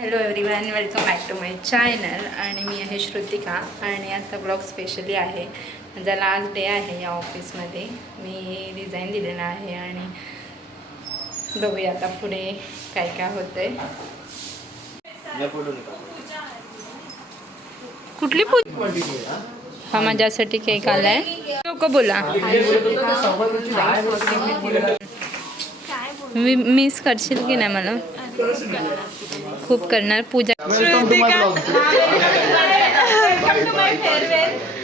Hello everyone welcome back to my channel आणि मी आहे श्रुतिका आणि आता ब्लॉग स्पेशली आहे. माझा लास्ट डे आहे या ऑफिसमध्ये मी डिझाईन दिलेला आहे आणि बघूया आता पुढे काय काय होतंय. कुठली हा माझ्यासाठी केक आलाय. लोक बोला. मी मिस करशील की नाही मला? खूप करणार. Pooja welcome to my blog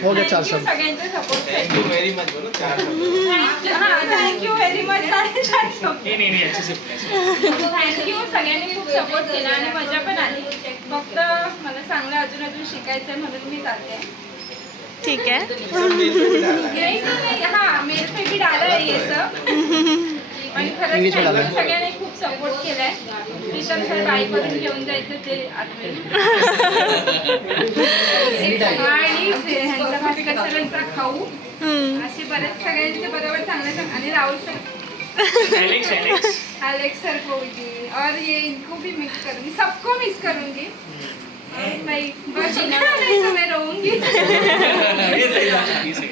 हो गया चार शब्द. थँक्यू व्हेरी मच थँक्यू सगळ्यांनी खूप सपोर्ट केला आणि मजा पण आली. फक्त मला चांगलं अजून अजून शिकायचं आहे म्हणून मी जाते. ठीक आहे. हा मेरे पे भी डाला है ये सब आणि खरंच है. सगळ्यांनी सपोर्ट केलाय. प्रीतम सर बाईक वरून घेऊन जायचं ते आणि सरांचा खाऊ. असे बरेच सगळ्यांचे बरोबर चांगले आणि राहुल सर. एलेक्स सर को भी. और ये इनको भी मिस करूंगी. सबको मिस करूंगी. मैं बस मैं रहूंगी. ईश्वरी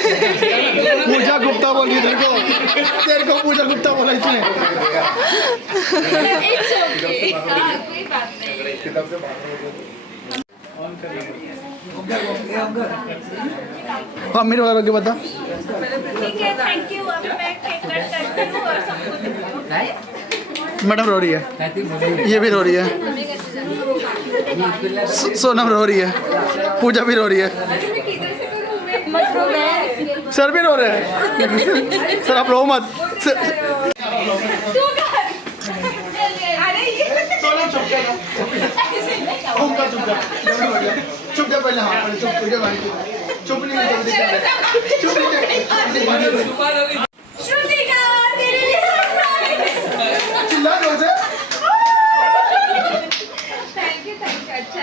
पूजा गुप्ता बोल रही को। तेरे को पूजा गुप्ता बोला इसने। हाँ, कोई बात नहीं हाँ मेरे वाला लगे बता। ठीक है थैंक यू अभी मैं केक कट करती हूँ और सबको मैडम रो रही है। ये भी रो रही है। सोनम रो रही है। पूजा भी रो रही है। सर भी रो रहे हैं। सर, आप रो मत। चुप चुप पहले हाँ चुप। भाई चुप नहीं चुप नहीं श्रुतिका तेरे लिए सरप्राइज़ चिल्ला दो से थैंक यू थैंक यू अच्छा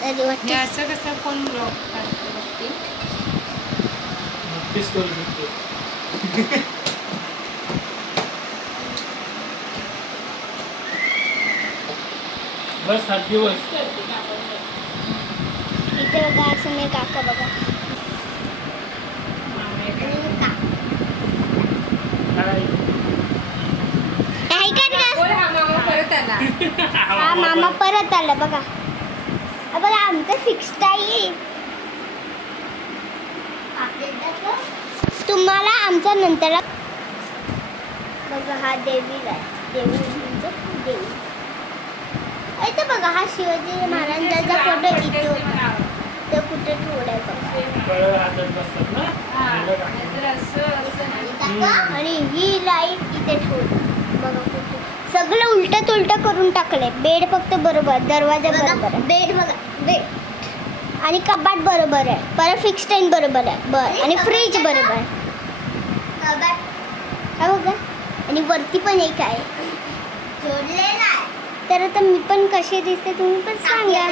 तरी वाटतं असं कसं कोण ब्लॉग काढतो बघते इथे बघा असं मी काका बघा. आणि का- काय काय रे? बोल हा मामा परत आला. हा मामा परत आला बघा. बघा आमचं फिक्स टाईम तुम्हाला आमचा नंतर बघा हा देवी आहे. देवी म्हणजे देवी. इथे बघा हा शिवाजी महाराजांचा फोटो इथे होता. तो कुठे ठेवलाय आणि ही लाइट इथे ठेवली बघा. सगळं उलट उलट करून टाकलंय. बेड फक्त बरोबर दरवाजा बरोबर आहे. बेड बघा बेड. आणि कपाट बरोबर आहे. परत फिक्स टाईम बरोबर आहे. बर. आणि फ्रीज बरोबर आहे. हा बघा. आणि वरती पण एक आहे. तर आता मी पण कसे दिसते तुम्ही पण सांगा.